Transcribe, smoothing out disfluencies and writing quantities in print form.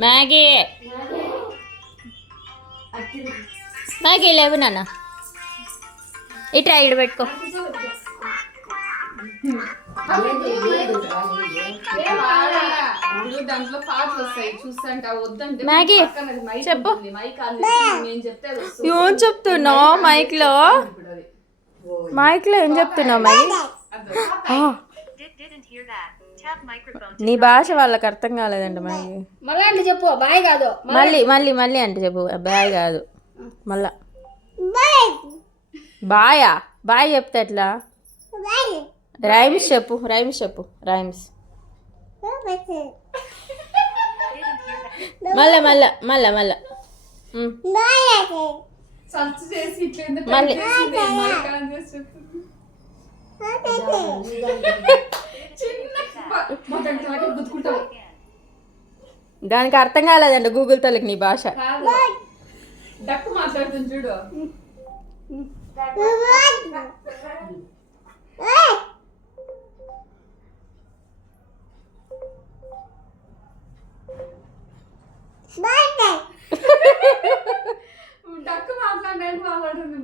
Maggi Maggi లేవు నాన్న ఇట్రా ఇటు పెట్టుకో. మ్యాగీ చెప్పు. ఏం చెప్తున్నావు మైక్లో? మైక్లో ఏం చెప్తున్నావు మ్యాగీ? నీ భాష వాళ్ళకి అర్థం కాలేదండి మ్యాగీ. మళ్ళీ అంటే చెప్పు బాయ్ కాదు. మళ్ళీ మళ్ళీ మళ్ళీ అంటే చెప్పు. బాయ్ కాదు మళ్ళా. బాయా? బాయ్ చెప్తే ఎట్లా? రైమ్స్ చెప్పు. రైమ్స్ చెప్పు. రైమ్స్ మళ్ళా మళ్ళా మళ్ళా మళ్ళా మళ్ళీ. దానికి అర్థం కాలేదండి గూగుల్ తల్లికి నీ భాష. డక్కు మాట్లాడుతుంది చూడు. డక్కు మాట్లాడండి మాట్లాడుతుంది.